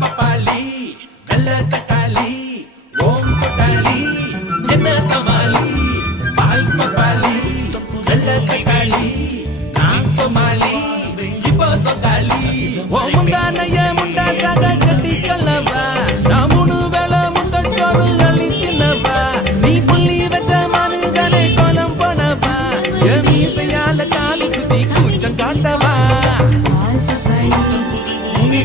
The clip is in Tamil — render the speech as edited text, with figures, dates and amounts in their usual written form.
பப்பாளி நல்ல தக்காளி ஓம் கொட்டாளி என்ன சமாளி பால் பப்பாளி நல்ல தக்காளி நான் கோமாளி இப்போ சொக்காளி ஓ முந்தானைய முண்டா சாக கட்டி கல்லவா நான் 3 வேளை முந்த சோறு அள்ளி தின்னவா நீ புள்ளி வச்ச மனுதனை கோலம் போனவா என் மீசையால காலு குத்தி கூச்சம் காட்டவா பால் பப்பாளி, நீ